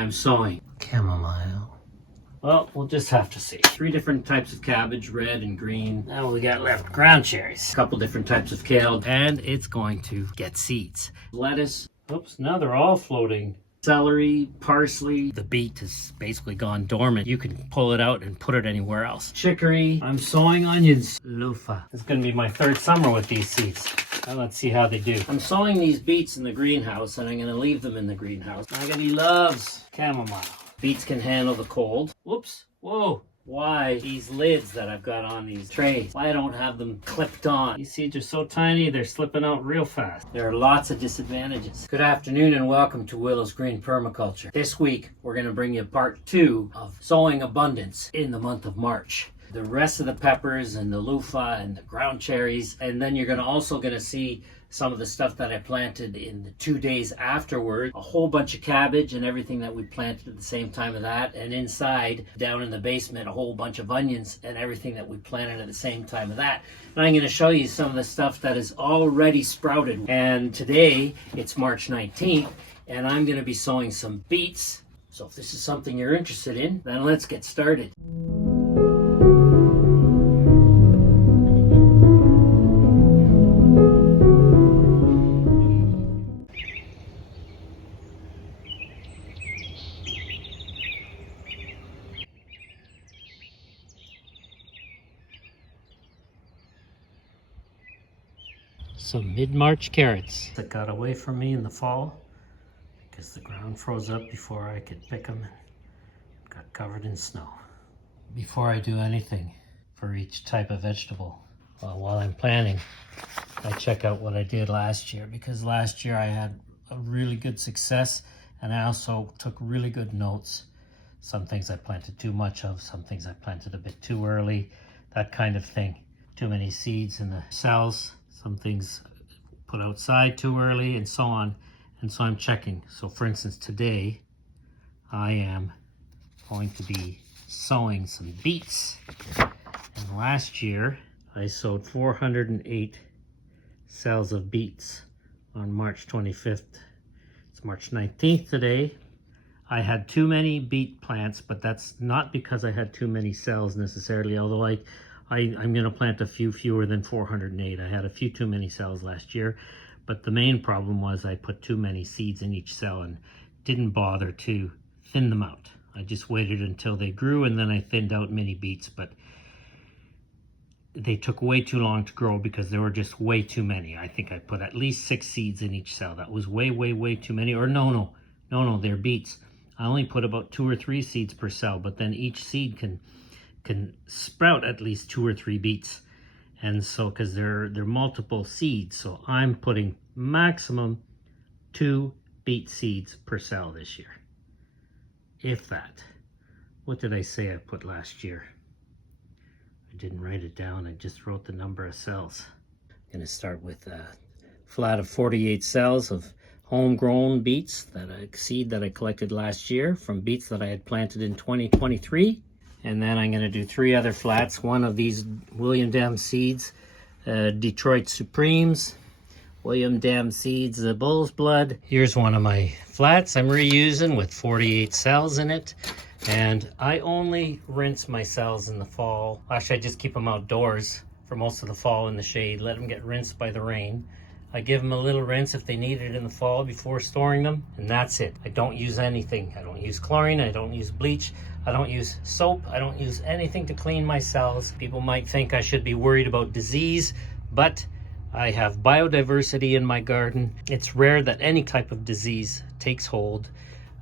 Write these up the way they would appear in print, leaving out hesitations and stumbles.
I'm sowing chamomile. Well, we'll just have to see. 3 different types of cabbage, red and green. Now we got left ground cherries. A couple different types of kale, and it's going to get seeds. Lettuce. Oops, now they're all floating. Celery, parsley. The beet has basically gone dormant. You can pull it out and put it anywhere else. Chicory. I'm sowing onions. Luffa. It's going to be my 3rd summer with these seeds. Now let's see how they do. I'm sowing these beets in the greenhouse, and I'm going to leave them in the greenhouse. Maggie loves chamomile. Beets can handle the cold. Whoops. Whoa. Why these lids that I've got on these trays? Why I don't have them clipped on? These seeds are so tiny, they're slipping out real fast. There are lots of disadvantages. Good afternoon and welcome to Willow's Green Permaculture. This week, we're going to bring you part 2 of Sowing Abundance in the month of March. The rest of the peppers and the luffa and the ground cherries. And then you're also going to see some of the stuff that I planted in the 2 days afterward. A whole bunch of cabbage and everything that we planted at the same time of that. And inside, down in the basement, a whole bunch of onions and everything that we planted at the same time of that. And I'm going to show you some of the stuff that is already sprouted. And today, it's March 19th, and I'm going to be sowing some beets. So if this is something you're interested in, then let's get started. Some mid-March carrots that got away from me in the fall because the ground froze up before I could pick them and got covered in snow. Before I do anything for each type of vegetable, while I'm planting, I check out what I did last year, because last year I had a really good success, and I also took really good notes. Some things I planted too much of, some things I planted a bit too early, that kind of thing. Too many seeds in the cells. Some things put outside too early, and so on. And so I'm checking. So for instance, today I am going to be sowing some beets. And last year I sowed 408 cells of beets on March 25th. It's March 19th today. I had too many beet plants, but that's not because I had too many cells necessarily, although I'm going to plant a few fewer than 408. I had a few too many cells last year, but the main problem was I put too many seeds in each cell and didn't bother to thin them out. I just waited until they grew, and then I thinned out mini beets, but they took way too long to grow because there were just way too many. I think I put at least 6 seeds in each cell. That was way too many. Or no, they're beets. I only put about 2 or 3 seeds per cell, but then each seed can sprout at least 2 or 3 beets. And so, because they're multiple seeds, so I'm putting maximum 2 beet seeds per cell this year. If that. What did I say I put last year? I didn't write it down, I just wrote the number of cells. I'm going to start with a flat of 48 cells of homegrown beets, seed that I collected last year from beets that I had planted in 2023. And then I'm going to do 3 other flats. One of these William Dam seeds, Detroit Supremes, William Dam seeds, the Bull's Blood. Here's one of my flats I'm reusing with 48 cells in it. And I only rinse my cells in the fall. Actually, I just keep them outdoors for most of the fall in the shade, let them get rinsed by the rain. I give them a little rinse if they need it in the fall before storing them, and that's it. I don't use anything. I don't use chlorine, I don't use bleach, I don't use soap, I don't use anything to clean my cells. People might think I should be worried about disease, but I have biodiversity in my garden. It's rare that any type of disease takes hold,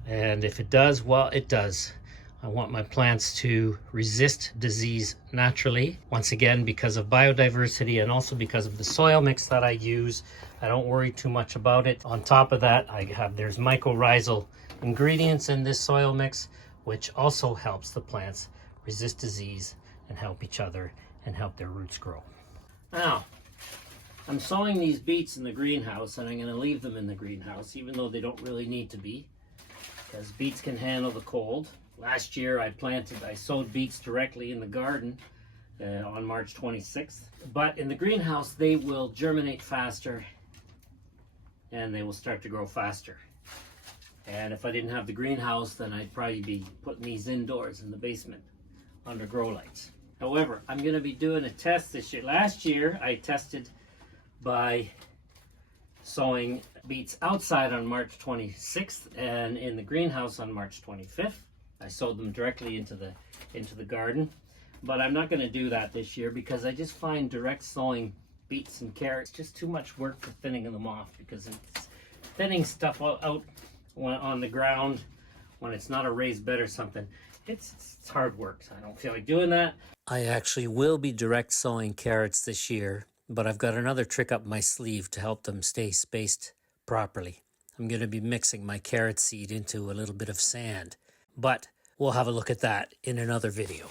and if it does, well, it does. I want my plants to resist disease naturally. Once again, because of biodiversity and also because of the soil mix that I use, I don't worry too much about it. On top of that, there's mycorrhizal ingredients in this soil mix, which also helps the plants resist disease and help each other and help their roots grow. Now, I'm sowing these beets in the greenhouse, and I'm going to leave them in the greenhouse, even though they don't really need to be, because beets can handle the cold. Last year I sowed beets directly in the garden on March 26th. But in the greenhouse, they will germinate faster and they will start to grow faster. And if I didn't have the greenhouse, then I'd probably be putting these indoors in the basement under grow lights. However, I'm going to be doing a test this year. Last year, I tested by sowing beets outside on March 26th and in the greenhouse on March 25th. I sowed them directly into the garden. But I'm not going to do that this year because I just find direct sowing beets and carrots just too much work for thinning them off, because it's thinning stuff out on the ground when it's not a raised bed or something. It's hard work, so I don't feel like doing that. I actually will be direct sowing carrots this year, but I've got another trick up my sleeve to help them stay spaced properly. I'm going to be mixing my carrot seed into a little bit of sand, but we'll have a look at that in another video.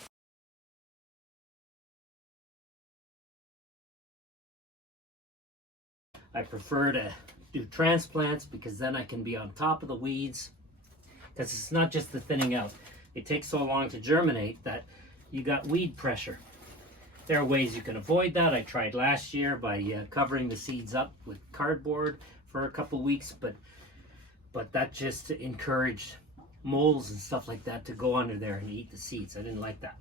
I prefer to do transplants because then I can be on top of the weeds, because it's not just the thinning out. It takes so long to germinate that you got weed pressure. There are ways you can avoid that. I tried last year by covering the seeds up with cardboard for a couple weeks, but that just encouraged moles and stuff like that to go under there and eat the seeds. I didn't like that.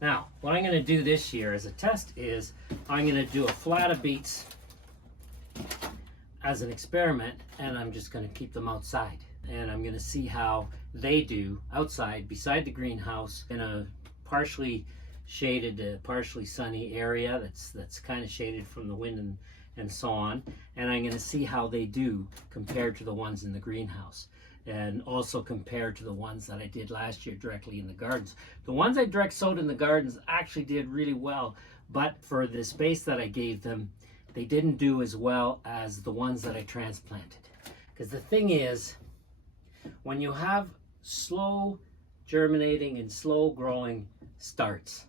Now, what I'm going to do this year as a test is I'm going to do a flat of beets as an experiment, and I'm just going to keep them outside, and I'm going to see how they do outside beside the greenhouse in a partially shaded, partially sunny area that's kind of shaded from the wind and so on, and I'm going to see how they do compared to the ones in the greenhouse, and also compared to the ones that I did last year directly in the gardens. The ones I direct sowed in the gardens actually did really well, but for the space that I gave them, they didn't do as well as the ones that I transplanted. Because the thing is, when you have slow germinating and slow growing starts,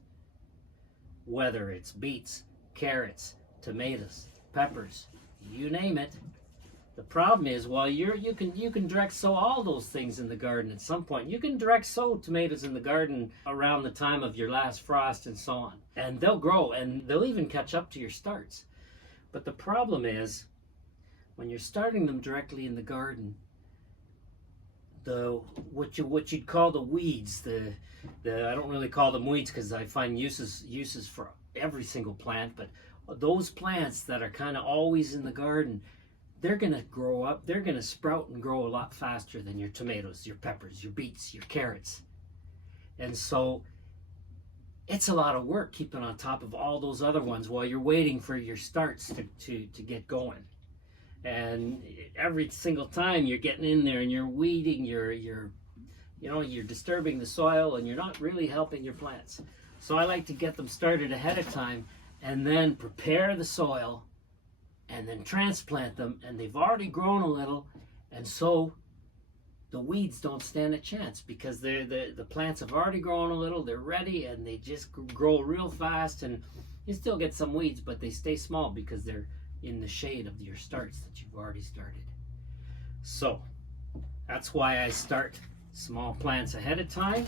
whether it's beets, carrots, tomatoes, peppers, you name it, the problem is, well, you can direct sow all those things in the garden at some point. You can direct sow tomatoes in the garden around the time of your last frost and so on. And they'll grow, and they'll even catch up to your starts. But the problem is, when you're starting them directly in the garden, what you'd call the weeds, I don't really call them weeds because I find uses for every single plant, but those plants that are kind of always in the garden, they're going to grow up, they're going to sprout and grow a lot faster than your tomatoes, your peppers, your beets, your carrots. And so it's a lot of work keeping on top of all those other ones while you're waiting for your starts to get going. And every single time you're getting in there and you're weeding, you're disturbing the soil, and you're not really helping your plants. So I like to get them started ahead of time and then prepare the soil and then transplant them, and they've already grown a little, and so the weeds don't stand a chance because the plants have already grown a little, they're ready, and they just grow real fast, and you still get some weeds, but they stay small because they're in the shade of your starts that you've already started. So that's why I start small plants ahead of time,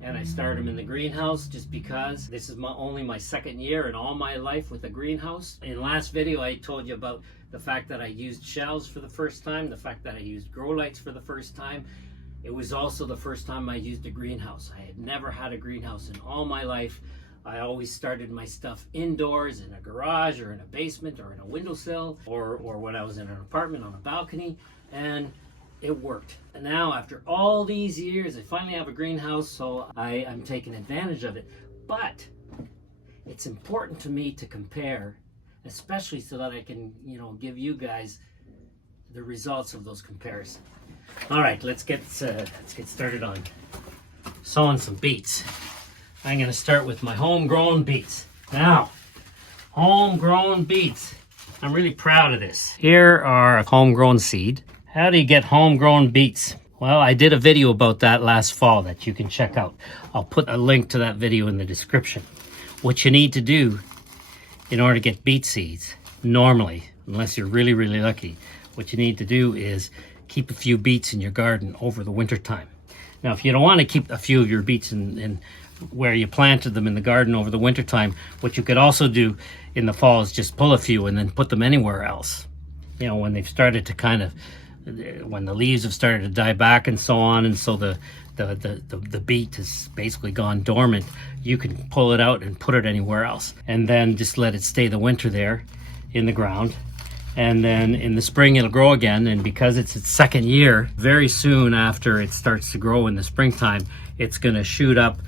and I start them in the greenhouse just because this is only my second year in all my life with a greenhouse. In the last video I told you about the fact that I used shells for the first time, the fact that I used grow lights for the first time. It was also the first time I used a greenhouse. I had never had a greenhouse in all my life. I always started my stuff indoors in a garage or in a basement or in a windowsill or when I was in an apartment on a balcony, and it worked. And now after all these years, I finally have a greenhouse, so I'm taking advantage of it. But it's important to me to compare, especially so that I can, give you guys the results of those comparisons. All right, let's get started on sowing some beets. I'm going to start with my homegrown beets. Now, homegrown beets. I'm really proud of this. Here are a homegrown seed. How do you get homegrown beets? Well, I did a video about that last fall that you can check out. I'll put a link to that video in the description. What you need to do in order to get beet seeds, normally, unless you're really, really lucky, what you need to do is keep a few beets in your garden over the winter time. Now, if you don't want to keep a few of your beets in where you planted them in the garden over the winter time, what you could also do in the fall is just pull a few and then put them anywhere else. When they've started to kind of when the leaves have started to die back and so on, and so the beet has basically gone dormant, you can pull it out and put it anywhere else, and then just let it stay the winter there in the ground. And then in the spring it'll grow again, and because it's its second year, very soon after it starts to grow in the springtime, it's going to shoot up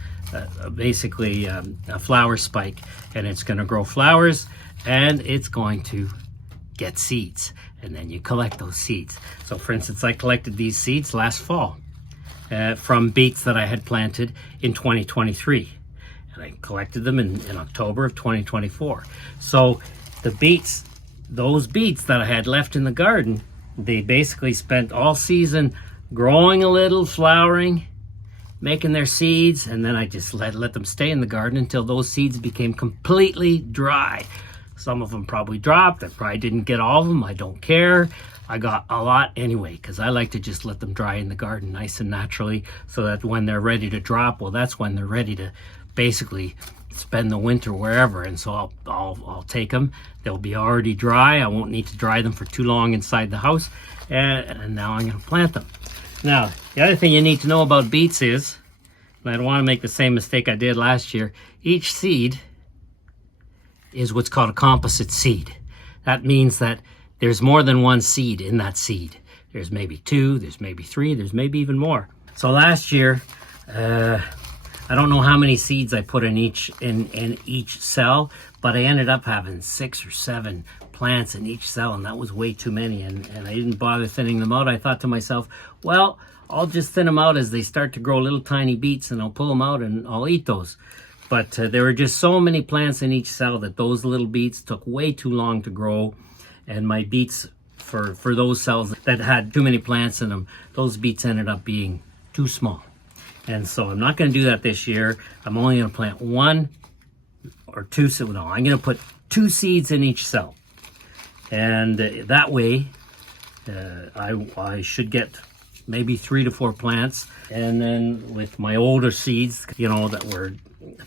basically a flower spike, and it's going to grow flowers, and it's going to get seeds, and then you collect those seeds. So for instance, I collected these seeds last fall from beets that I had planted in 2023, and I collected them in October of 2024. So the beets, those beets that I had left in the garden, they basically spent all season growing a little, flowering, making their seeds, and then I just let them stay in the garden until those seeds became completely dry. Some of them probably dropped. I probably didn't get all of them. I don't care. I got a lot anyway, because I like to just let them dry in the garden nice and naturally, so that when they're ready to drop, well, that's when they're ready to basically spend the winter wherever. And so I'll take them. They'll be already dry. I won't need to dry them for too long inside the house. And now I'm going to plant them. Now, the other thing you need to know about beets is, and I don't want to make the same mistake I did last year, each seed is what's called a composite seed. That means that there's more than one seed in that seed. There's maybe two, there's maybe three, there's maybe even more. So last year, I don't know how many seeds I put in each cell, but I ended up having 6 or 7 plants in each cell, and that was way too many, and I didn't bother thinning them out. I thought to myself, well, I'll just thin them out as they start to grow little tiny beets, and I'll pull them out and I'll eat those. But there were just so many plants in each cell that those little beets took way too long to grow, and my beets, for those cells that had too many plants in them, those beets ended up being too small. And so I'm not going to do that this year. I'm only going to plant 1 or 2, no, I'm going to put 2 seeds in each cell. And that way, I should get maybe 3 to 4 plants. And then with my older seeds, you know, that were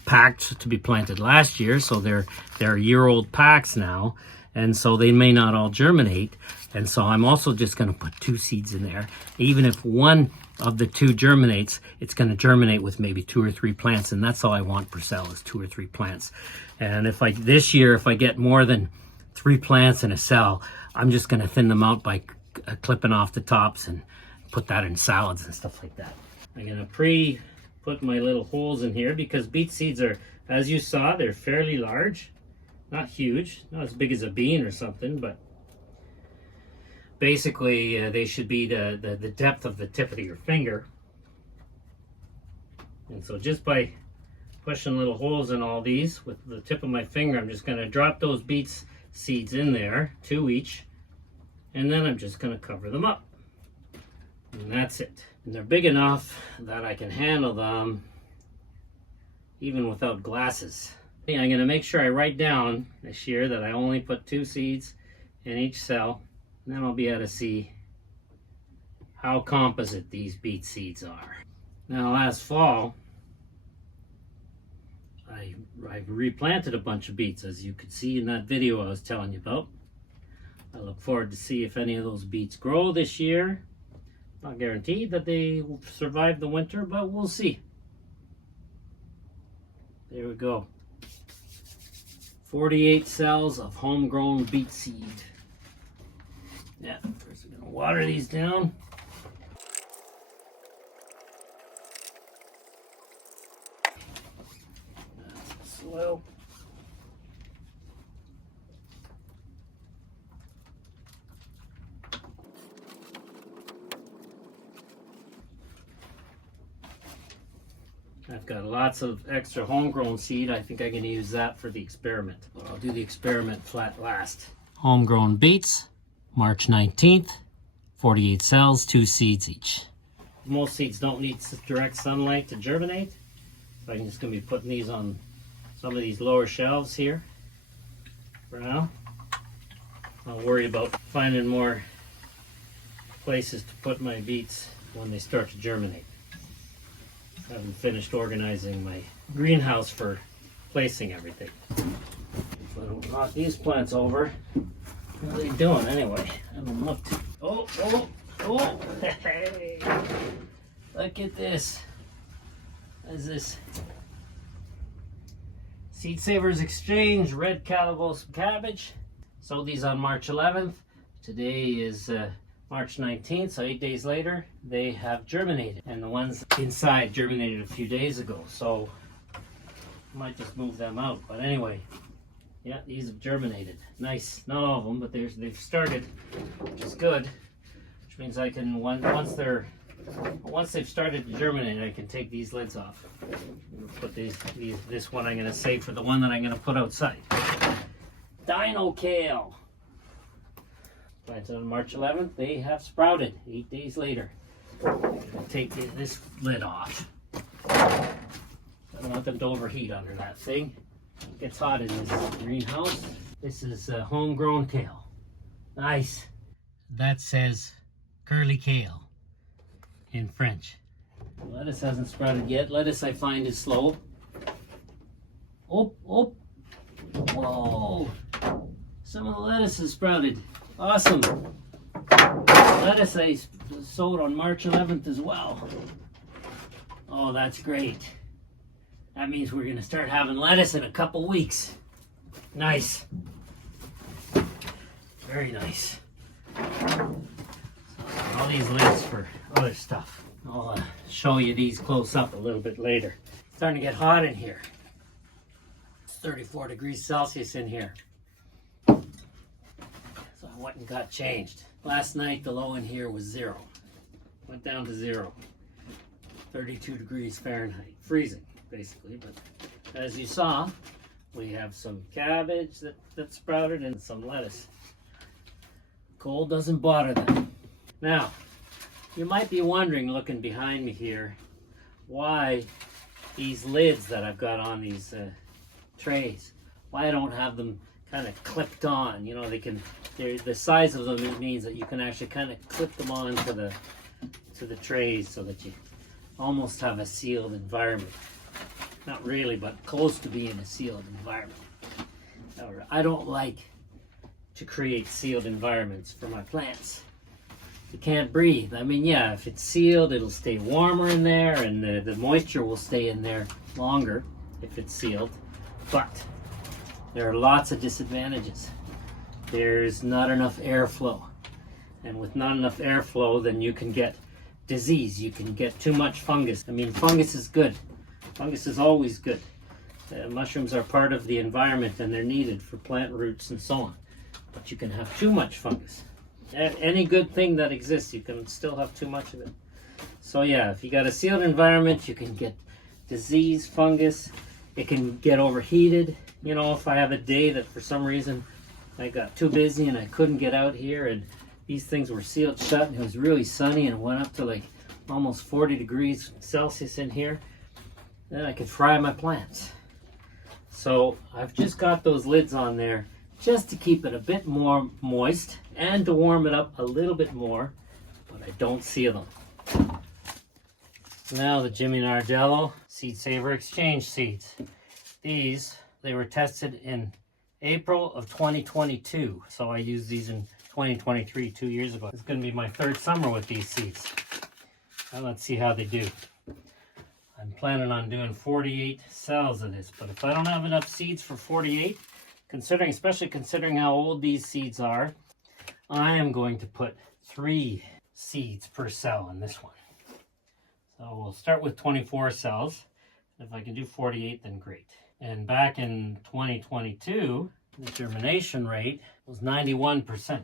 packed to be planted last year, so they're year-old packs now, and so they may not all germinate. And so I'm also just going to put 2 seeds in there. Even if one of the 2 germinates, it's going to germinate with maybe 2 or 3 plants, and that's all I want per cell, is 2 or 3 plants. And this year, if I get more than 3 plants in a cell, I'm just going to thin them out by clipping off the tops and put that in salads and stuff like that. I'm going to put my little holes in here, because beet seeds are, as you saw, they're fairly large. Not huge, not as big as a bean or something, but basically they should be the depth of the tip of your finger. And so just by pushing little holes in all these with the tip of my finger, I'm just going to drop those beet seeds in there, 2 each, and then I'm just going to cover them up. And that's it. And they're big enough that I can handle them even without glasses. I'm going to make sure I write down this year that I only put 2 seeds in each cell, and then I'll be able to see how composite these beet seeds are. Now last fall, I replanted a bunch of beets, as you could see in that video I was telling you about. I look forward to see if any of those beets grow this year. Not guaranteed that they will survive the winter, but we'll see. There we go. 48 cells of homegrown beet seed. Yeah, first we're going to water these down. That's slow. I've got lots of extra homegrown seed. I think I'm going to use that for the experiment. I'll do the experiment flat last. Homegrown beets, March 19th, 48 cells, 2 seeds each. Most seeds don't need direct sunlight to germinate. So I'm just going to be putting these on some of these lower shelves here for now. I'll worry about finding more places to put my beets when they start to germinate. I haven't finished organizing my greenhouse for placing everything. If I don't knock these plants over, what are they doing anyway? I haven't looked. Oh! Oh, hey, look at this. What is this? Seed Savers Exchange, red calabash cabbage. Sowed these on March 11th. Today is March 19th, so 8 days later, they have germinated. And the ones inside germinated a few days ago, so I might just move them out. But anyway, yeah, these have germinated. Nice. Not all of them, but they've started, which is good. Which means I can, once they've started to germinate, I can take these lids off. Put this one I'm going to save for the one that I'm going to put outside. Dino Kale. Planted on March 11th, they have sprouted 8 days later. I'll take this lid off. I don't want them to overheat under that thing. It gets hot in this greenhouse. This is homegrown kale. Nice. That says curly kale in French. Lettuce hasn't sprouted yet. Lettuce I find is slow. Oh, oh, whoa. Some of the lettuce has sprouted. Awesome. Lettuce I sowed on March 11th as well. Oh, that's great. That means we're going to start having lettuce in a couple weeks. Nice. Very nice. So, all these lids for other stuff. I'll show you these close up a little bit later. It's starting to get hot in here. It's 34 degrees Celsius in here. So I went and got changed. Last night the low in here was 0. Went down to 0. 32 degrees Fahrenheit. Freezing, basically. But as you saw, we have some cabbage that sprouted and some lettuce. Cold doesn't bother them. Now, you might be wondering, looking behind me here, why these lids that I've got on these trays, why I don't have them kind of clipped on. You know, the size of them means that you can actually kind of clip them on to the trays so that you almost have a sealed environment. Not really, but close to being a sealed environment. I don't like to create sealed environments for my plants. You can't breathe. I mean, yeah, if it's sealed, it'll stay warmer in there, and the moisture will stay in there longer if it's sealed. But there are lots of disadvantages. There's not enough airflow. And with not enough airflow, then you can get disease. You can get too much fungus. I mean, fungus is good. Fungus is always good. Mushrooms are part of the environment and they're needed for plant roots and so on. But you can have too much fungus. Any good thing that exists, you can still have too much of it. So yeah, if you got a sealed environment, you can get disease, fungus. It can get overheated. You know, if I have a day that for some reason I got too busy and I couldn't get out here and these things were sealed shut and it was really sunny and went up to like almost 40 degrees Celsius in here, then I could fry my plants. So I've just got those lids on there just to keep it a bit more moist and to warm it up a little bit more, but I don't seal them. Now the Jimmy Nardello Seed Saver Exchange seeds. These, they were tested in April of 2022, so I used these in 2023, 2 years ago. It's going to be my third summer with these seeds. Now let's see how they do. I'm planning on doing 48 cells of this, but if I don't have enough seeds for 48, especially considering how old these seeds are, I am going to put 3 seeds per cell in this one. So we'll start with 24 cells. If I can do 48, then great. And back in 2022, the germination rate was 91%.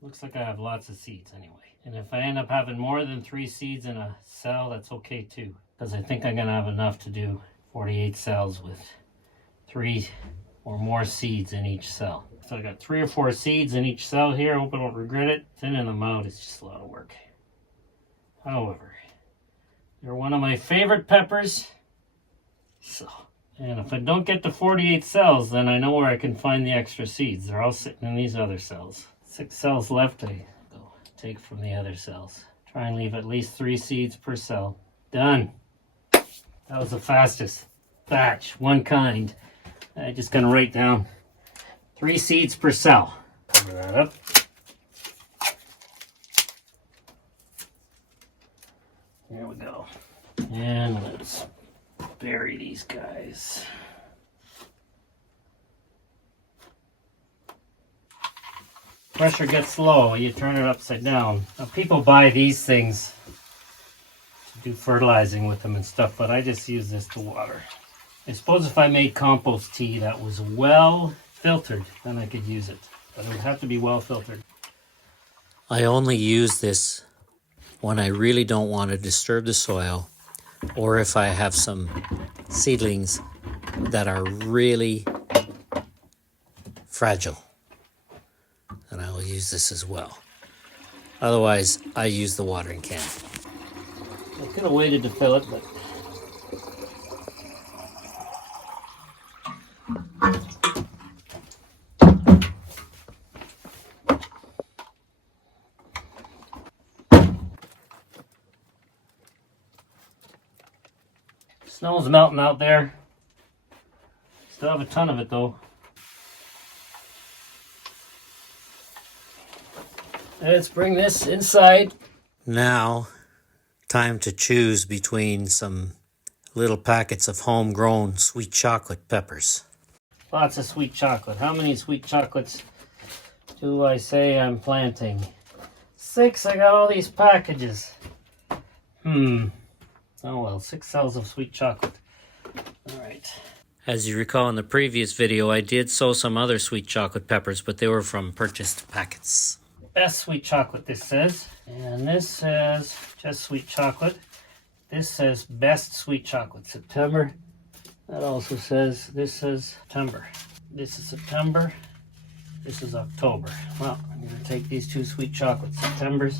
Looks like I have lots of seeds anyway. And if I end up having more than 3 seeds in a cell, that's okay too. Because I think I'm going to have enough to do 48 cells with 3 or more seeds in each cell. So I got 3 or 4 seeds in each cell here. I hope I don't regret it. Thinning them out is just a lot of work. However, they're one of my favorite peppers. And if I don't get to 48 cells, then I know where I can find the extra seeds. They're all sitting in these other cells. 6 cells left, I go take from the other cells. Try and leave at least 3 seeds per cell. Done. That was the fastest batch, one kind. I'm just gonna write down 3 seeds per cell. Cover that up. And let's bury these guys. Pressure gets low, you turn it upside down. Now people buy these things to do fertilizing with them and stuff, but I just use this to water. I suppose if I made compost tea that was well filtered, then I could use it. But it would have to be well filtered. I only use this when I really don't want to disturb the soil, or if I have some seedlings that are really fragile, then I will use this as well. Otherwise, I use the watering can. I could have waited to fill it, but snow's melting out there. Still have a ton of it though. Let's bring this inside. Now, time to choose between some little packets of homegrown sweet chocolate peppers. Lots of sweet chocolate. How many sweet chocolates do I say I'm planting? 6. I got all these packages. Oh well, 6 cells of sweet chocolate. All right. As you recall in the previous video, I did sow some other sweet chocolate peppers, but they were from purchased packets. Best sweet chocolate, this says. And this says just sweet chocolate. This says best sweet chocolate, September. That also says, this says September. This is September. This is October. Well, I'm going to take these 2 sweet chocolate Septembers.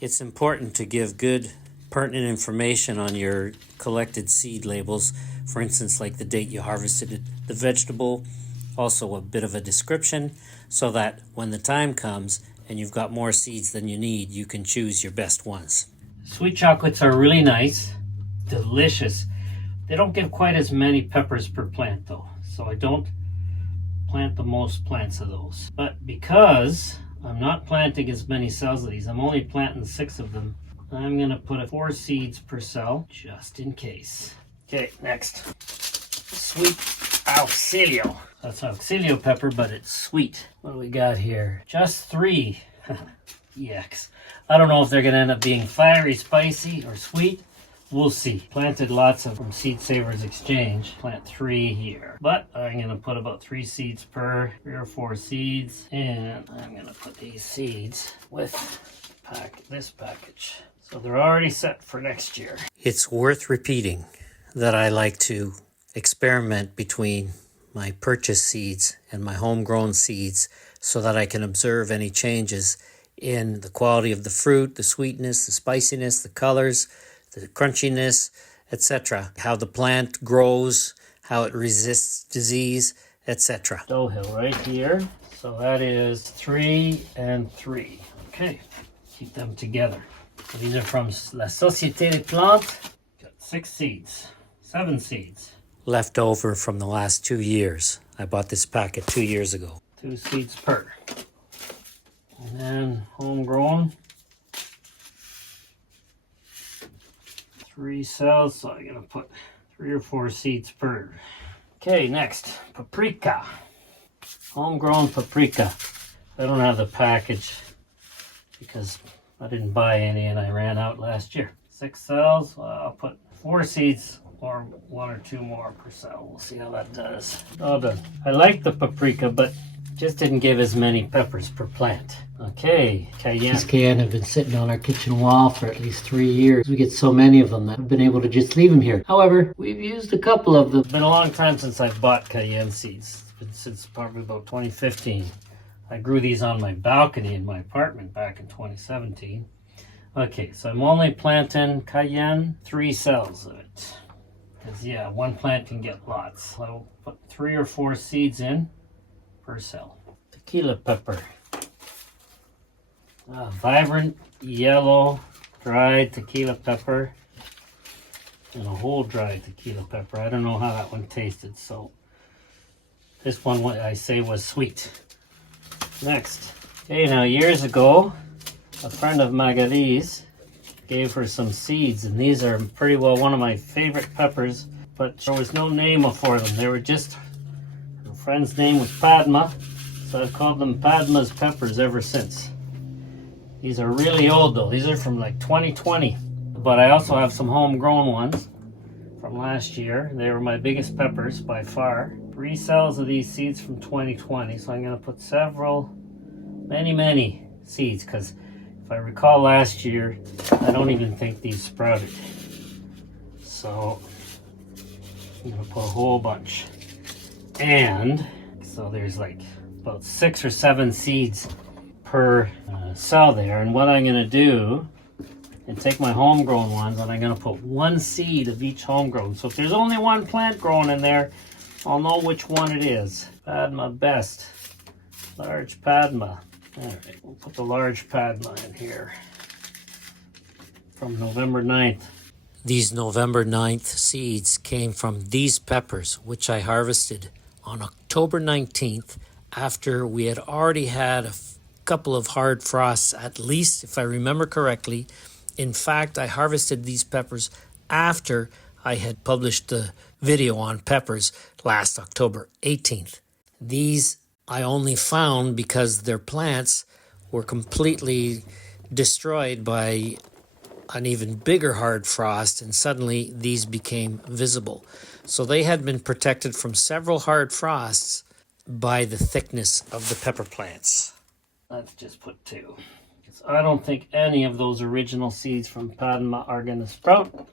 It's important to give good pertinent information on your collected seed labels. For instance, like the date you harvested the vegetable. Also a bit of a description so that when the time comes and you've got more seeds than you need, you can choose your best ones. Sweet chocolates are really nice, delicious. They don't give quite as many peppers per plant though, so I don't plant the most plants of those. But because I'm not planting as many cells of these, I'm only planting 6 of them, I'm going to put 4 seeds per cell just in case. Okay, next. Sweet Auxilio. That's Auxilio pepper, but it's sweet. What do we got here? Just 3. Yucks. I don't know if they're going to end up being fiery, spicy, or sweet. We'll see. Planted lots of from Seed Savers Exchange. Plant 3 here. But I'm going to put about 3 seeds per, 3 or 4 seeds. And I'm going to put these seeds with this package. So they're already set for next year. It's worth repeating that I like to experiment between my purchased seeds and my homegrown seeds so that I can observe any changes in the quality of the fruit, the sweetness, the spiciness, the colors, the crunchiness, etc. How the plant grows, how it resists disease, etc. Dough hill right here. So that is 3 and 3. Okay, keep them together. So these are from La Société des Plantes. Got 6 seeds, 7 seeds. Left over from the last 2 years. I bought this packet 2 years ago. 2 seeds per. And then homegrown. 3 cells, so I'm going to put 3 or 4 seeds per. Okay, next, paprika. Homegrown paprika. I don't have the package because I didn't buy any and I ran out last year. 6 cells, well, I'll put 4 seeds or 1 or 2 more per cell. We'll see how that does. All done. I like the paprika, but just didn't give as many peppers per plant. Okay, Cayenne. These Cayenne have been sitting on our kitchen wall for at least 3 years. We get so many of them that I've been able to just leave them here. However, we've used a couple of them. It's been a long time since I've bought Cayenne seeds. It's been since probably about 2015. I grew these on my balcony in my apartment back in 2017. Okay, so I'm only planting Cayenne, 3 cells of it. Because yeah, 1 plant can get lots. So I'll put 3 or 4 seeds in per cell. Tequila pepper. Vibrant yellow dried tequila pepper and a whole dried tequila pepper. I don't know how that one tasted, so this one I say was sweet. Next. Okay, now years ago, a friend of Magali's gave her some seeds, and these are pretty well one of my favorite peppers, but there was no name for them. They were just, her friend's name was Padma, so I've called them Padma's peppers ever since. These are really old though. These are from like 2020, but I also have some homegrown ones from last year. They were my biggest peppers by far. 3 cells of these seeds from 2020, so I'm going to put many seeds, because if I recall last year, I don't even think these sprouted. So I'm going to put a whole bunch. And so there's like about 6 or 7 seeds per cell there. And what I'm going to do, and take my homegrown ones, and I'm going to put 1 seed of each homegrown. So if there's only 1 plant growing in there, I'll know which one it is. Padma best. Large Padma. All right, we'll put the large Padma in here. From November 9th. These November 9th seeds came from these peppers, which I harvested on October 19th after we had already had a couple of hard frosts, at least, if I remember correctly. In fact, I harvested these peppers after I had published the video on peppers last October 18th. These I only found because their plants were completely destroyed by an even bigger hard frost, and suddenly these became visible. So they had been protected from several hard frosts by the thickness of the pepper plants. Let's just put 2. I don't think any of those original seeds from Padma are going to sprout,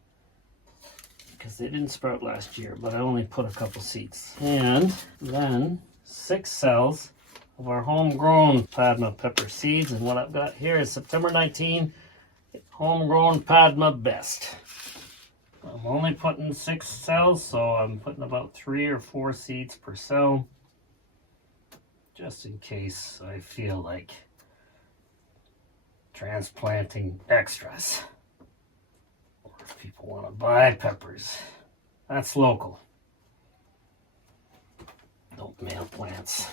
because they didn't sprout last year, but I only put a couple seeds. And then 6 cells of our homegrown Padma pepper seeds, and what I've got here is September 19 homegrown Padma best. I'm only putting 6 cells, so I'm putting about 3 or 4 seeds per cell, just in case I feel like transplanting extras, or if people want to buy peppers. That's local. Don't mail plants.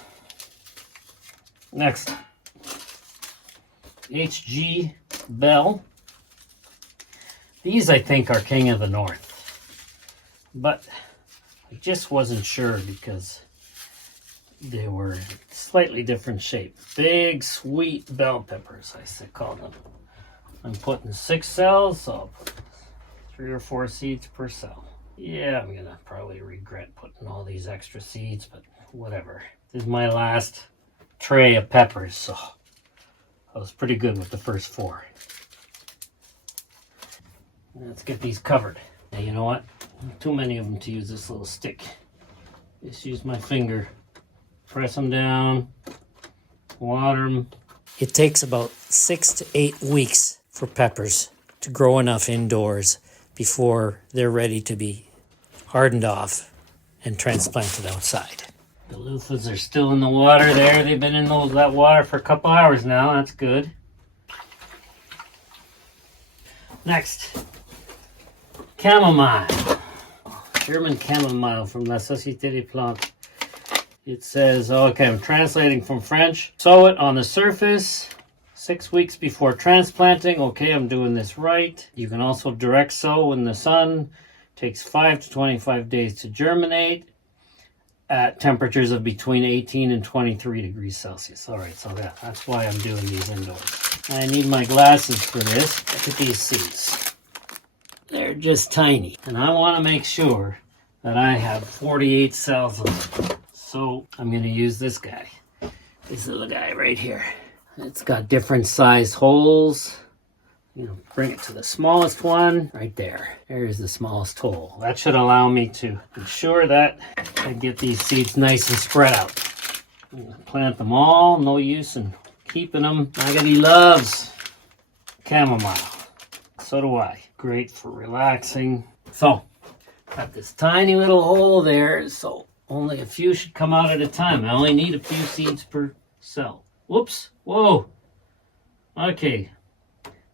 Next, HG Bell. These I think are King of the North, but I just wasn't sure because they were slightly different shape. Big, sweet bell peppers, I call them. I'm putting 6 cells, so I'll put 3 or 4 seeds per cell. Yeah, I'm gonna probably regret putting all these extra seeds, but whatever. This is my last tray of peppers, so I was pretty good with the first 4. Let's get these covered. Now, you know what? Too many of them to use this little stick. Just use my finger. Press them down, water them. It takes about 6 to 8 weeks for peppers to grow enough indoors before they're ready to be hardened off and transplanted outside. The Luffas are still in the water there. They've been in that water for a couple hours now. That's good. Next, chamomile. German chamomile from La Société des Plantes. It says, okay, I'm translating from French. Sow it on the surface 6 weeks before transplanting. Okay, I'm doing this right. You can also direct sow in the sun. Takes 5 to 25 days to germinate at temperatures of between 18 and 23 degrees Celsius. All right, so that's why I'm doing these indoors. I need my glasses for this. Look at these seeds. They're just tiny. And I want to make sure that I have 48 cells of them. So I'm going to use this guy. This little guy right here. It's got different sized holes. Bring it to the smallest one right there. There's the smallest hole. That should allow me to ensure that I get these seeds nice and spread out. I'm going to plant them all. No use in keeping them. Maggie loves chamomile. So do I. Great for relaxing. So, got this tiny little hole there, so only a few should come out at a time. I only need a few seeds per cell. Whoops. Whoa. Okay.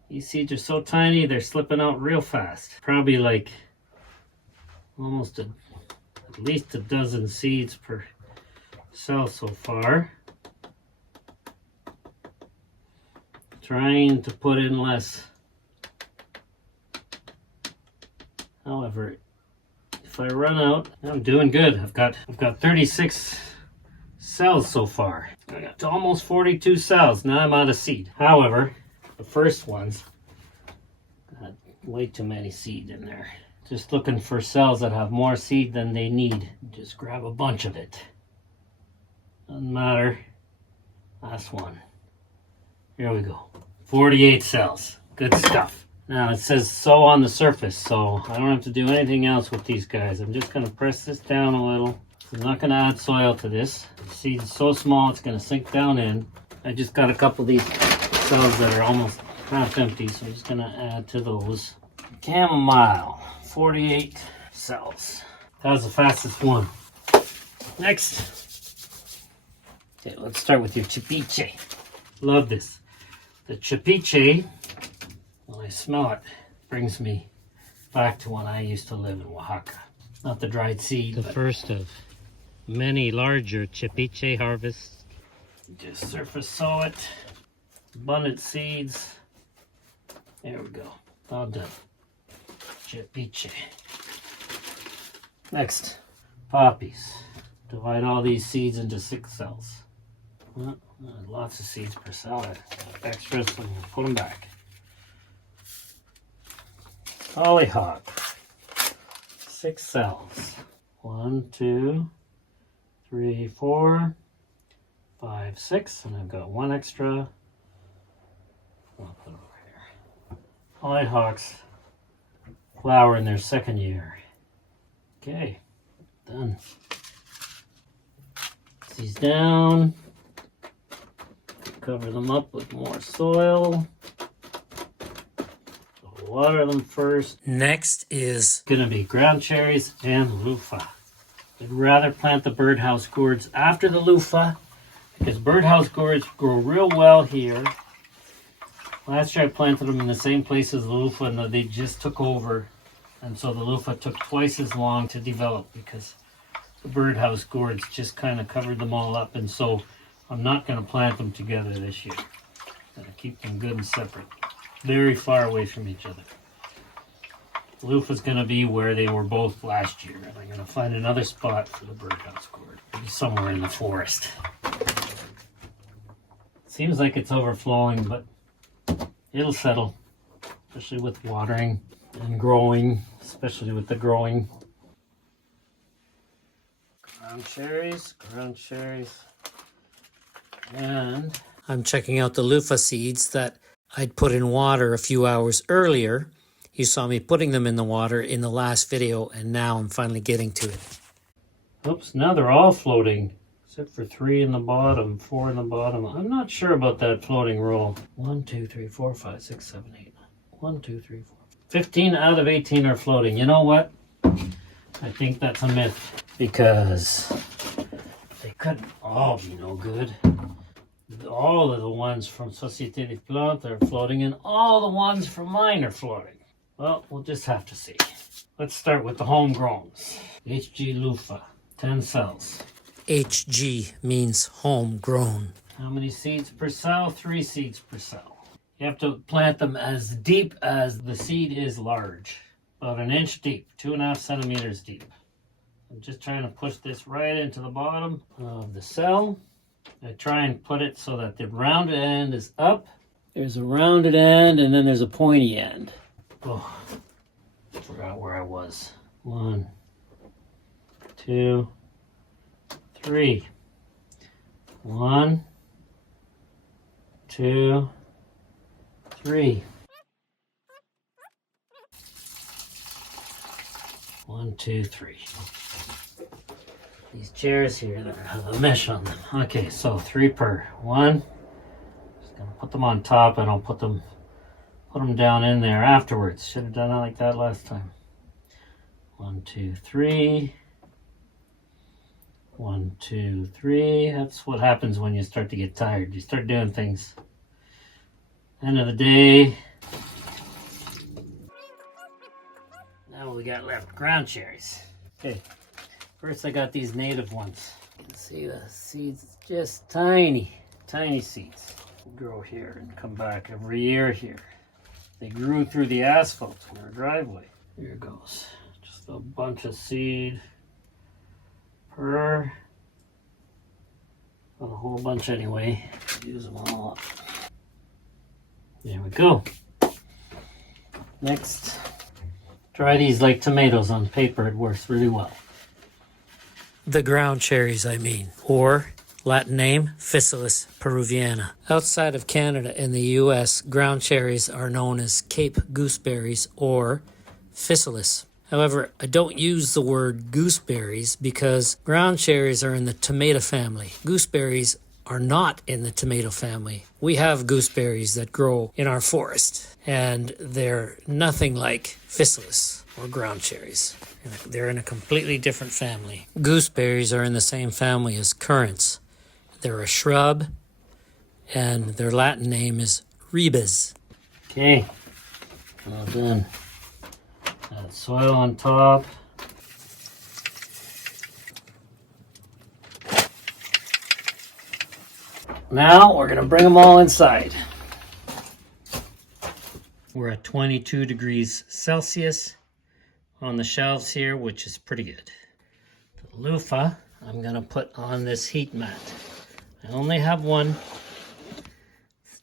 These seeds are so tiny, they're slipping out real fast. Probably like almost at least a dozen seeds per cell so far. Trying to put in less However, if I run out, I'm doing good. I've got 36 cells so far. I got to almost 42 cells. Now I'm out of seed. However, the first ones got way too many seed in there. Just looking for cells that have more seed than they need. Just grab a bunch of it. Doesn't matter. Last one. Here we go. 48 cells. Good stuff. Now it says sow on the surface, so I don't have to do anything else with these guys. I'm just going to press this down a little. I'm not going to add soil to this. The seed is so small it's going to sink down in. I just got a couple of these cells that are almost half empty, so I'm just going to add to those. Chamomile, 48 cells. That was the fastest one. Next, okay, let's start with your Tchepiche. Love this. The Tchepiche, when I smell it, brings me back to when I used to live in Oaxaca. Not the dried seed. The first of many larger Tchepiche harvests. Just surface sow it. Abundant seeds. There we go. All done. Tchepiche. Next, poppies. Divide all these seeds into 6 cells. Well, lots of seeds per cell. Extras, so we'll put them back. Hollyhock. 6 cells. 1, 2, 3, 4, 5, 6. And I've got 1 extra. I'll put it over here. Hollyhocks flower in their 2nd year. Okay, done. These down. Cover them up with more soil. Water them first. Next is gonna be ground cherries and Luffa. I'd rather plant the Birdhouse Gourds after the Luffa because Birdhouse Gourds grow real well here. Last year I planted them in the same place as the Luffa and they just took over. And so the Luffa took twice as long to develop because the Birdhouse Gourds just kind of covered them all up. And so I'm not going to plant them together this year. I'm going to keep them good and separate. Very far away from each other. The Luffa's going to be where they were both last year. And I'm going to find another spot for the Birdhouse Gourd. Maybe somewhere in the forest. Seems like it's overflowing, but it'll settle. Especially with watering and growing. Especially with the growing. Ground cherries, ground cherries. And I'm checking out the Luffa seeds that I'd put in water a few hours earlier. You saw me putting them in the water in the last video, and now I'm finally getting to it. Oops, now they're all floating, except for 3 in the bottom, 4 in the bottom. I'm not sure about that floating roll. 1, 2, 3, 4, 5, 6, 7, 8. 1, 2, 3, 4. 15 out of 18 are floating. You know what? I think that's a myth, because they couldn't all be no good. All of the ones from Société des Plantes are floating, and all the ones from mine are floating. Well, we'll just have to see. Let's start with the homegrowns. HG Luffa, 10 cells. HG means homegrown. How many seeds per cell? 3 seeds per cell. You have to plant them as deep as the seed is large. About 1 inch deep, 2.5 centimeters deep. I'm just trying to push this right into the bottom of the cell. I try and put it so that the rounded end is up. There's a rounded end and then there's a pointy end. Oh, I forgot where I was. 1, 2, 3. 1, 2, 3. 1, 2, 3. These chairs here that have a mesh on them. Okay, so 3 per. 1. Just gonna put them on top, and I'll put them down in there afterwards. Should have done it like that last time. 1, 2, 3. 1, 2, 3. That's what happens when you start to get tired. You start doing things. End of the day. Now what we got left? Ground cherries. Okay. First I got these native ones. You can see the seeds, just tiny, tiny seeds. Grow here and come back every year here. They grew through the asphalt in our driveway. Here goes. Just a bunch of seed per. Well, a whole bunch anyway. Use them all up. There we go. Next, dry these like tomatoes on paper. It works really well. The ground cherries, I mean, or Latin name, Physalis peruviana. Outside of Canada and the US, ground cherries are known as Cape gooseberries or Physalis. However, I don't use the word gooseberries because ground cherries are in the tomato family. Gooseberries are not in the tomato family. We have gooseberries that grow in our forest, and they're nothing like Physalis or ground cherries. They're in a completely different family. Gooseberries are in the same family as currants. They're a shrub, and their Latin name is ribes. Okay, well done. Add soil on top. Now we're gonna bring them all inside. We're at 22 degrees Celsius on the shelves here, which is pretty good. The loofah, I'm gonna put on this heat mat. I only have one,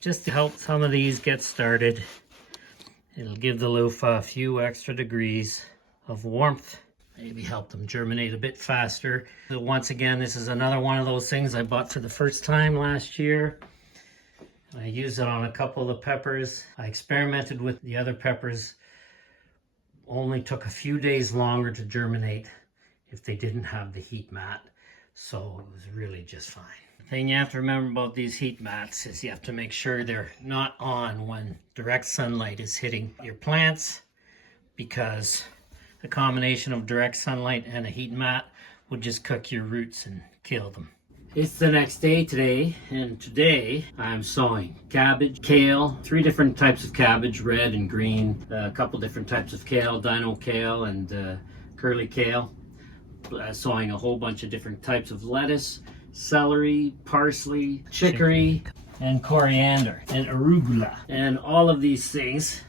just to help some of these get started. It'll give the loofah a few extra degrees of warmth. Maybe help them germinate a bit faster. So once again, this is another one of those things I bought for the first time last year. I used it on a couple of the peppers. I experimented with the other peppers. Only took a few days longer to germinate if they didn't have the heat mat. So it was really just fine. The thing you have to remember about these heat mats is you have to make sure they're not on when direct sunlight is hitting your plants, because the combination of direct sunlight and a heat mat would just cook your roots and kill them. It's the next day today, and today I'm sowing cabbage, kale, 3 different types of cabbage, red and green, a couple different types of kale, Dino kale and curly kale. Sowing a whole bunch of different types of lettuce, celery, parsley, chicory, and coriander, and arugula. And all of these things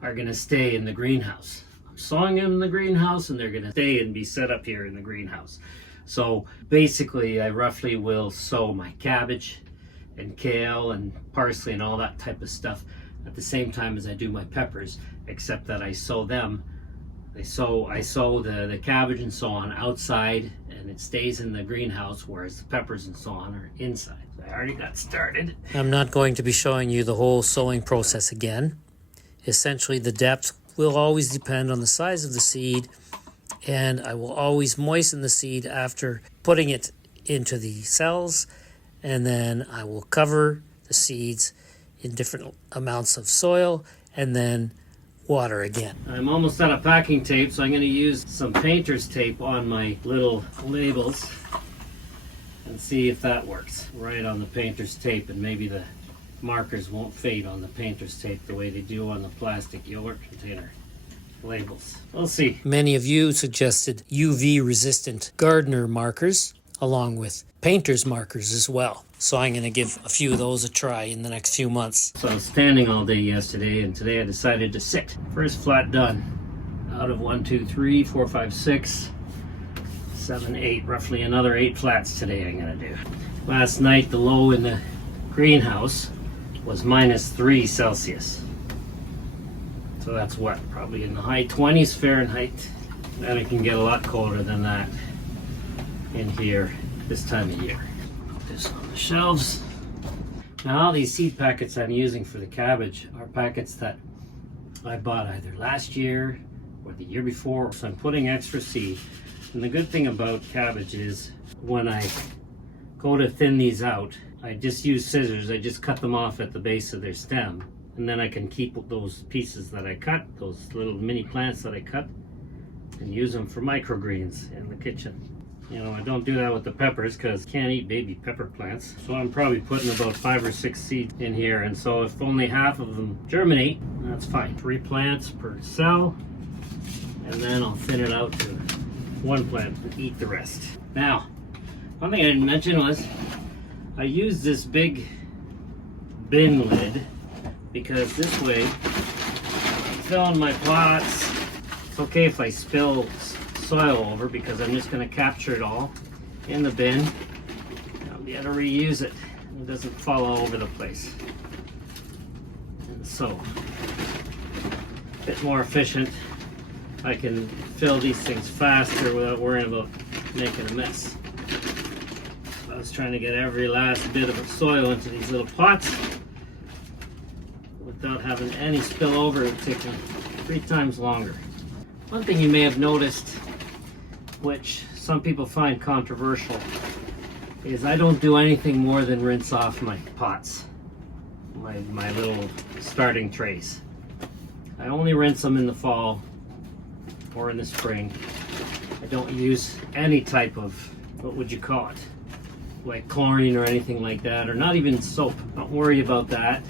are gonna stay in the greenhouse. Sowing them in the greenhouse, and they're going to stay and be set up here in the greenhouse. So basically I roughly will sow my cabbage and kale and parsley and all that type of stuff at the same time as I do my peppers, except that I sow them. I sow the cabbage and so on outside, and it stays in the greenhouse, whereas the peppers and so on are inside. So I already got started. I'm not going to be showing you the whole sowing process again. Essentially, the depth will always depend on the size of the seed, and I will always moisten the seed after putting it into the cells, and then I will cover the seeds in different amounts of soil and then water again. I'm almost out of packing tape, so I'm going to use some painter's tape on my little labels and see if that works right on the painter's tape, and maybe the markers won't fade on the painter's tape the way they do on the plastic yogurt container labels. We'll see. Many of you suggested UV resistant gardener markers along with painter's markers as well. So I'm going to give a few of those a try in the next few months. So I was standing all day yesterday, and today I decided to sit. First flat done. Out of 1, 2, 3, 4, 5, 6, 7, 8. Roughly another 8 flats today I'm going to do. Last night the low in the greenhouse was -3 Celsius. So that's what, probably in the high 20s Fahrenheit. Then it can get a lot colder than that in here this time of year. Put this on the shelves. Now these seed packets I'm using for the cabbage are packets that I bought either last year or the year before. So I'm putting extra seed. And the good thing about cabbage is when I go to thin these out, I just use scissors. I just cut them off at the base of their stem, and then I can keep those pieces that I cut, those little mini plants that I cut, and use them for microgreens in the kitchen. You know, I don't do that with the peppers because I can't eat baby pepper plants. So I'm probably putting about 5 or 6 seeds in here, and so if only half of them germinate, that's fine. 3 plants per cell, and then I'll thin it out to 1 plant and eat the rest. Now, one thing I didn't mention was I use this big bin lid because this way, filling my pots It's okay if I spill soil over because I'm just going to capture it all in the bin. I'll be able to reuse it. It doesn't fall all over the place. And so, a bit more efficient. I can fill these things faster without worrying about making a mess. I was trying to get every last bit of soil into these little pots without having any spillover. It would take me 3 times longer. One thing you may have noticed, which some people find controversial, is I don't do anything more than rinse off my pots, my little starting trays. I only rinse them in the fall or in the spring. I don't use any type of, what would you call it, like chlorine or anything like that, or not even soap. Don't worry about that,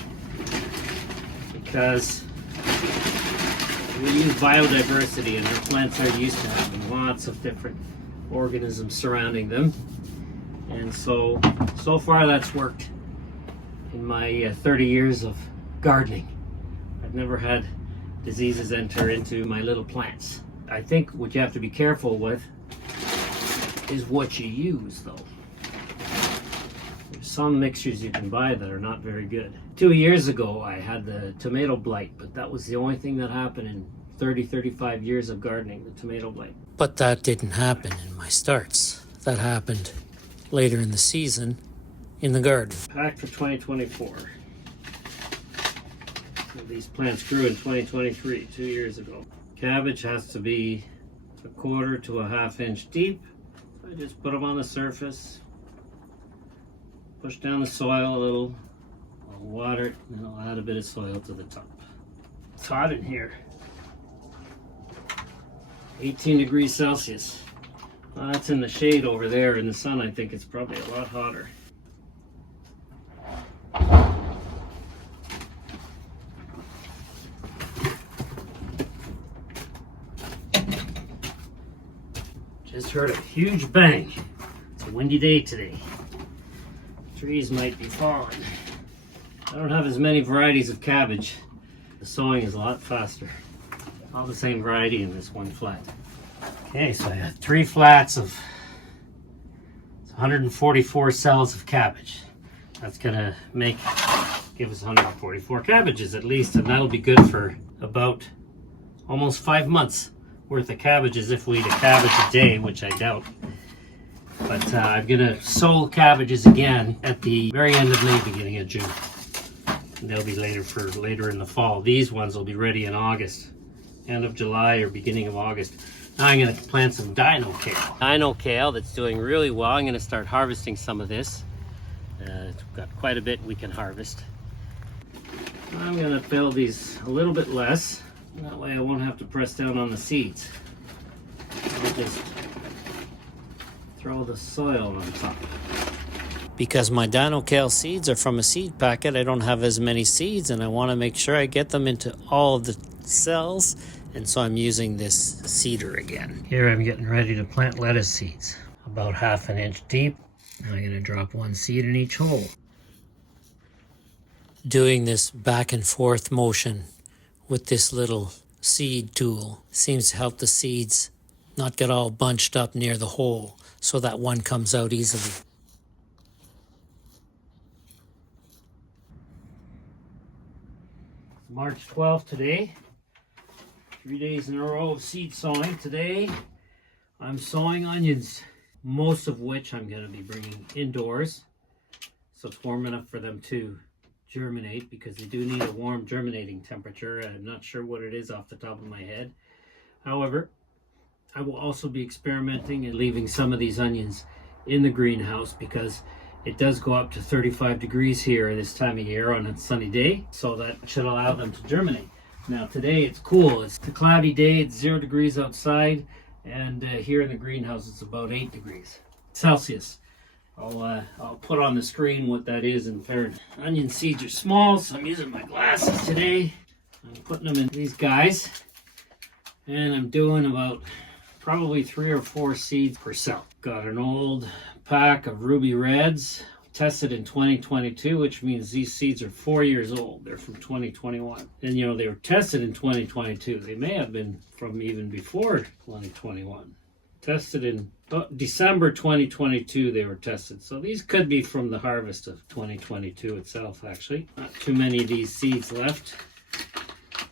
because we use biodiversity and our plants are used to having lots of different organisms surrounding them. And so far that's worked in my 30 years of gardening. I've never had diseases enter into my little plants. I think what you have to be careful with is what you use, though. There's some mixtures you can buy that are not very good. 2 years ago I had the tomato blight, but that was the only thing that happened in 35 years of gardening, the tomato blight. But that didn't happen in my starts. That happened later in the season in the garden. Packed for 2024. So these plants grew in 2023, 2 years ago. Cabbage has to be 1/4 to 1/2 inch deep. I just put them on the surface, push down the soil a little, I'll water it, and I'll add a bit of soil to the top. It's hot in here. 18 degrees Celsius. Well, that's in the shade over there. In the sun, I think it's probably a lot hotter. Just heard a huge bang. It's a windy day today. Trees might be falling. I don't have as many varieties of cabbage. The sowing is a lot faster. All the same variety in this one flat. Okay, so I have 3 flats of 144 cells of cabbage. That's gonna give us 144 cabbages at least, and that'll be good for about almost 5 months worth of cabbages if we eat a cabbage a day, which I doubt. But I'm gonna sow cabbages again at the very end of May, beginning of June. And they'll be later in the fall. These ones will be ready in August, end of July or beginning of August. Now I'm gonna plant some Dino Kale. Dino Kale that's doing really well. I'm gonna start harvesting some of this. It's got quite a bit we can harvest. I'm gonna fill these a little bit less. That way I won't have to press down on the seeds. I'll just throw the soil on top. Because my Dino Kale seeds are from a seed packet, I don't have as many seeds, and I want to make sure I get them into all of the cells, and so I'm using this seeder again. Here I'm getting ready to plant lettuce seeds, about 1/2 inch deep. I'm going to drop 1 seed in each hole. Doing this back and forth motion with this little seed tool seems to help the seeds not get all bunched up near the hole, so that one comes out easily. March 12th today. 3 days in a row of seed sowing. Today I'm sowing onions, most of which I'm going to be bringing indoors, so it's warm enough for them to germinate, because they do need a warm germinating temperature. I'm not sure what it is off the top of my head. However, I will also be experimenting and leaving some of these onions in the greenhouse, because it does go up to 35 degrees here this time of year on a sunny day, so that should allow them to germinate. Now today it's cool. It's a cloudy day. It's 0 degrees outside, and here in the greenhouse it's about 8 degrees Celsius. I'll put on the screen what that is in Fahrenheit. Onion seeds are small, so I'm using my glasses today. I'm putting them in these guys, and I'm doing about probably 3 or 4 seeds per cell. Got an old pack of ruby reds, tested in 2022, which means these seeds are 4 years old. They're from 2021. And you know, they were tested in 2022. They may have been from even before 2021. Tested in December 2022, they were tested. So these could be from the harvest of 2022 itself, actually. Not too many of these seeds left.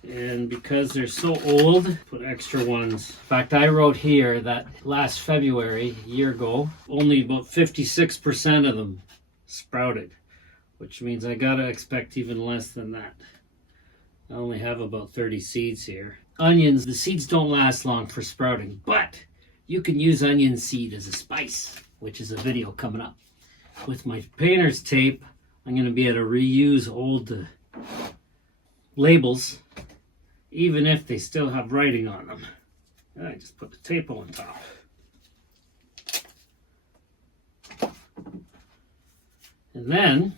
And because they're so old, put extra ones. In fact, I wrote here that last February, a year ago, only about 56% of them sprouted, which means I gotta expect even less than that. I only have about 30 seeds here. Onions, the seeds don't last long for sprouting, but you can use onion seed as a spice, which is a video coming up. With my painter's tape, I'm gonna be able to reuse old labels, even if they still have writing on them. And I just put the tape on top. And then,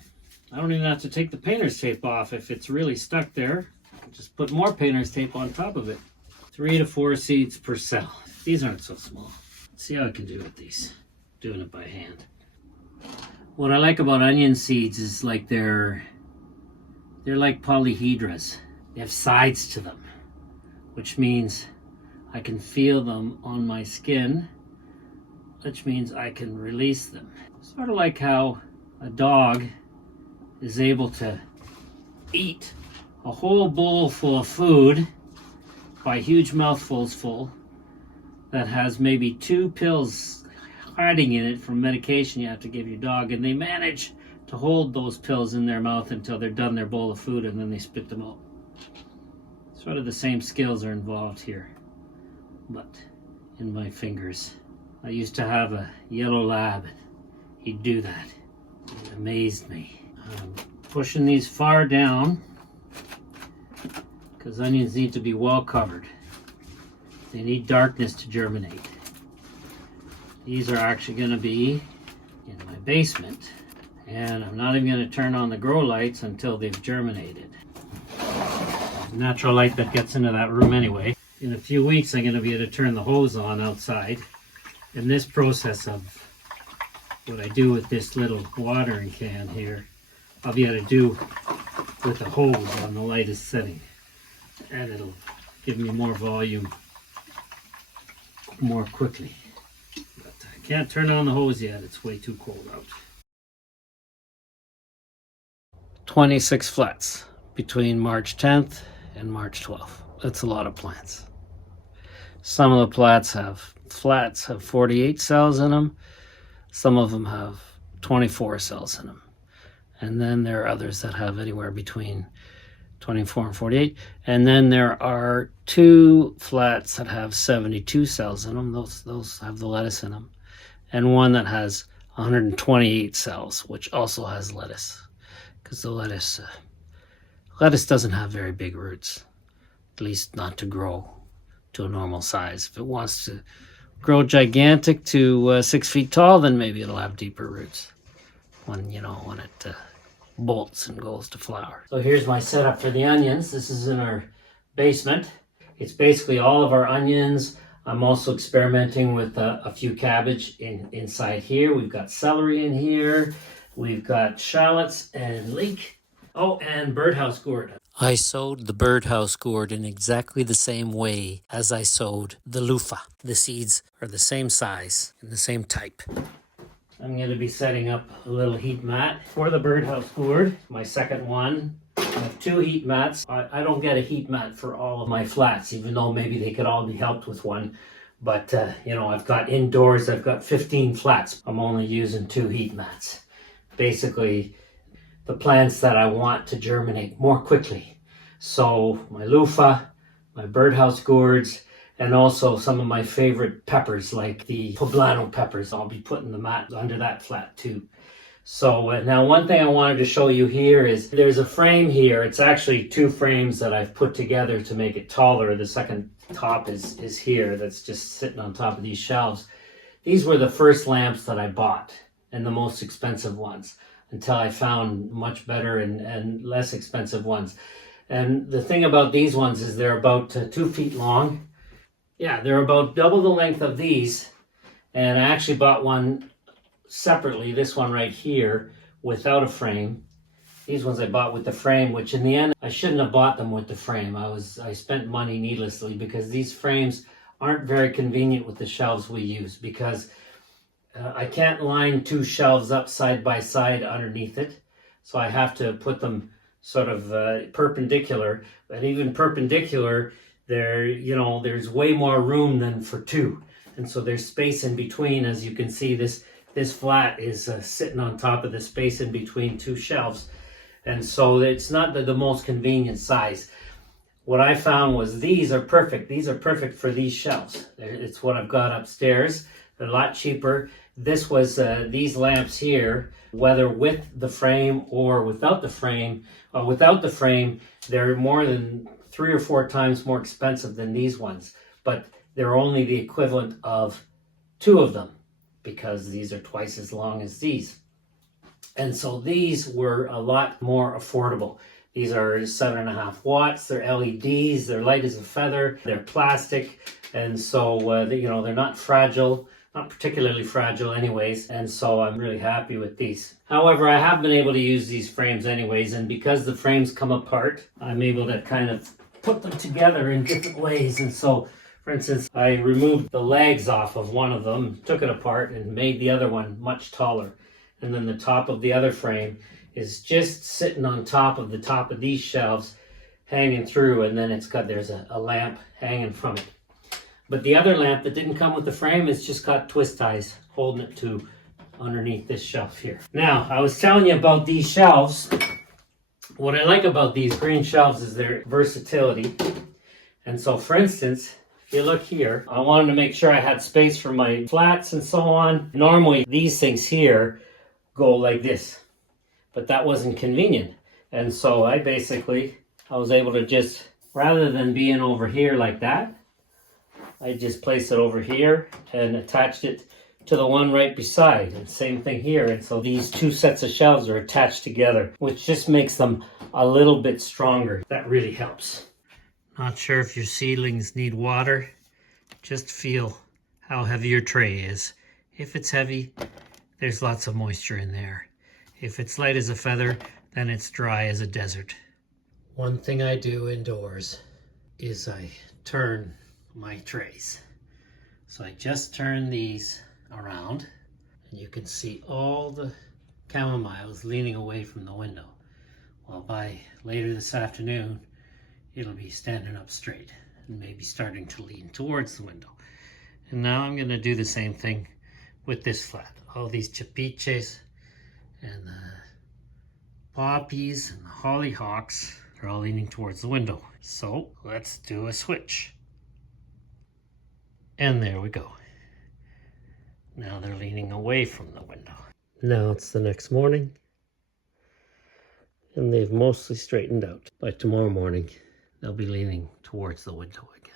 I don't even have to take the painter's tape off. If it's really stuck there, just put more painter's tape on top of it. 3 to 4 seeds per cell. These aren't so small. Let's see how I can do with these. Doing it by hand. What I like about onion seeds is like they're like polyhedras. They have sides to them, which means I can feel them on my skin, which means I can release them. Sort of like how a dog is able to eat a whole bowl full of food by huge mouthfuls full that has maybe 2 pills hiding in it from medication you have to give your dog, and they manage to hold those pills in their mouth until they're done their bowl of food, and then they spit them out. Sort of the same skills are involved here, but in my fingers. I used to have a yellow lab. He'd do that. It amazed me. I'm pushing these far down because onions need to be well covered. They need darkness to germinate. These are actually going to be in my basement, and I'm not even going to turn on the grow lights until they've germinated. Natural light that gets into that room anyway. In a few weeks, I'm going to be able to turn the hose on outside. And this process of what I do with this little watering can here, I'll be able to do with the hose on the lightest setting. And it'll give me more volume more quickly. But I can't turn on the hose yet, it's way too cold out. 26 flats between March 10th and March 12th. That's a lot of plants. Some of the flats have 48 cells in them. Some of them have 24 cells in them. And then there are others that have anywhere between 24 and 48. And then there are 2 flats that have 72 cells in them. Those have the lettuce in them. And one that has 128 cells, which also has lettuce. Because the lettuce doesn't have very big roots, at least not to grow to a normal size. If it wants to grow gigantic to 6 feet tall, then maybe it'll have deeper roots when it bolts and goes to flower. So here's my setup for the onions. This is in our basement. It's basically all of our onions. I'm also experimenting with a few cabbage inside here. We've got celery in here. We've got shallots and leek. Oh, and birdhouse gourd. I sowed the birdhouse gourd in exactly the same way as I sowed the Luffa. The seeds are the same size and the same type. I'm going to be setting up a little heat mat for the birdhouse gourd, my second one. I have 2 heat mats. I don't get a heat mat for all of my flats, even though maybe they could all be helped with one. But, I've got indoors, I've got 15 flats. I'm only using 2 heat mats. Basically, the plants that I want to germinate more quickly. So my Luffa, my birdhouse gourds, and also some of my favorite peppers like the poblano peppers. I'll be putting the mat under that flat too. So now one thing I wanted to show you here is there's a frame here. It's actually 2 frames that I've put together to make it taller. The second top is here, that's just sitting on top of these shelves. These were the first lamps that I bought, and the most expensive ones, until I found much better and less expensive ones. And the thing about these ones is they're about 2 feet long. Yeah, they're about double the length of these. And I actually bought one separately, this one right here, without a frame. These ones I bought with the frame, which in the end, I shouldn't have bought them with the frame. I spent money needlessly because these frames aren't very convenient with the shelves we use, because I can't line two shelves up side by side underneath it. So I have to put them sort of perpendicular. And even perpendicular, there's way more room than for two. And so there's space in between. As you can see, this flat is sitting on top of the space in between two shelves. And so it's not the most convenient size. What I found was these are perfect. These are perfect for these shelves. It's what I've got upstairs. They're a lot cheaper. This was these lamps here, whether with the frame or without the frame. Without the frame, they're more than 3 or 4 times more expensive than these ones. But they're only the equivalent of 2 of them, because these are twice as long as these. And so these were a lot more affordable. These are 7.5 watts, they're LEDs, they're light as a feather, they're plastic, and so they're not fragile, not particularly fragile anyways, and so I'm really happy with these. However, I have been able to use these frames anyways, and because the frames come apart, I'm able to kind of put them together in different ways. And so, for instance, I removed the legs off of one of them, took it apart, and made the other one much taller. And then the top of the other frame is just sitting on top of these shelves, hanging through, and then there's a lamp hanging from it. But the other lamp that didn't come with the frame has just got twist ties holding it to underneath this shelf here. Now, I was telling you about these shelves. What I like about these green shelves is their versatility. And so, for instance, if you look here, I wanted to make sure I had space for my flats and so on. Normally, these things here go like this, but that wasn't convenient. And so I was able to just, rather than being over here like that, I just placed it over here and attached it to the one right beside, and same thing here. And so these 2 sets of shelves are attached together, which just makes them a little bit stronger. That really helps. Not sure if your seedlings need water. Just feel how heavy your tray is. If it's heavy, there's lots of moisture in there. If it's light as a feather, then it's dry as a desert. One thing I do indoors is I turn my trays. So I just turn these around, and you can see all the chamomiles leaning away from the window. Well, by later this afternoon, it'll be standing up straight and maybe starting to lean towards the window. And now I'm going to do the same thing with this flat. All these Tchepiches and the poppies and the Hollyhocks are all leaning towards the window. So let's do a switch. And there we go. Now they're leaning away from the window. Now it's the next morning, and they've mostly straightened out. By tomorrow morning, they'll be leaning towards the window again.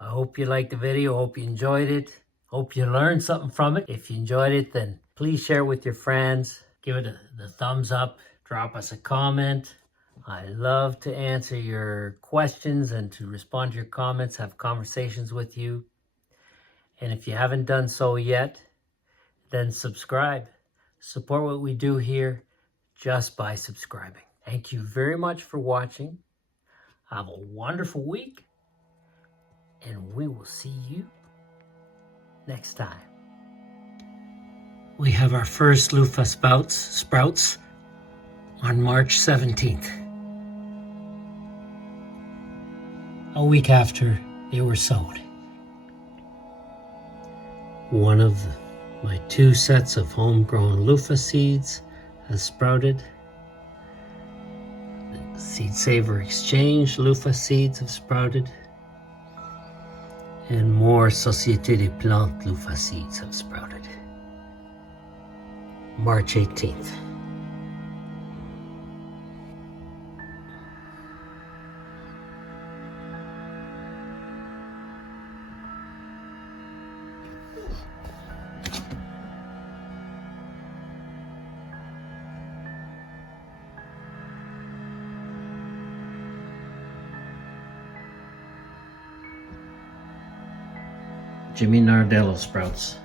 I hope you liked the video. Hope you enjoyed it. Hope you learned something from it. If you enjoyed it, then please share with your friends. Give it the thumbs up. Drop us a comment. I love to answer your questions and to respond to your comments, have conversations with you. And if you haven't done so yet, then subscribe. Support what we do here just by subscribing. Thank you very much for watching. Have a wonderful week, and we will see you next time. We have our first Luffa sprouts on March 17th. A week after they were sowed. One of my 2 sets of homegrown Luffa seeds has sprouted. The Seed Saver Exchange Luffa seeds have sprouted. And more Société des Plantes Luffa seeds have sprouted. March 18th. Jimmy Nardello sprouts.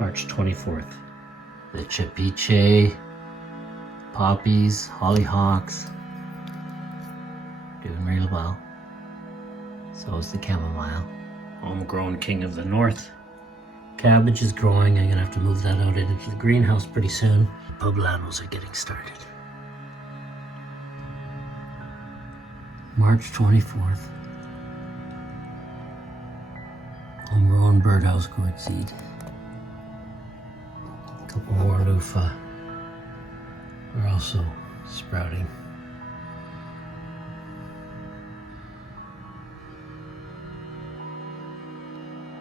March 24th. The Tchepiche, poppies, hollyhocks, doing really well. So is the chamomile. Homegrown king of the north. Cabbage is growing. I'm gonna have to move that out into the greenhouse pretty soon. Poblanos are getting started. March 24th. Homegrown Birdhouse Gourds seed. A couple more Luffa are also sprouting.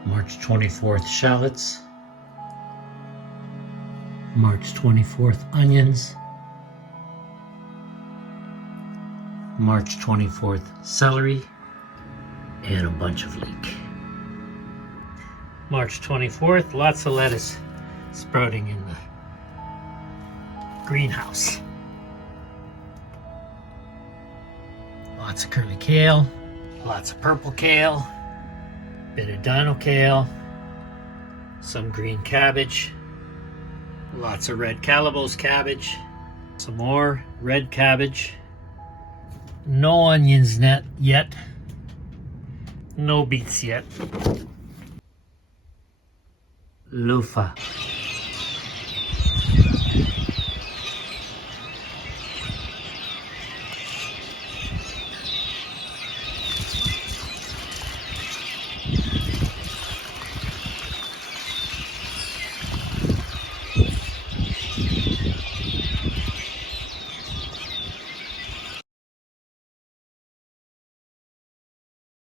March 24th, shallots. March 24th, onions. March 24th, celery. And a bunch of leek. March 24th, lots of lettuce sprouting in the greenhouse. Lots of curly kale, lots of purple kale, bit of Dino kale, some green cabbage, lots of red calabash cabbage, some more red cabbage, no onions yet, no beets yet. Luffa.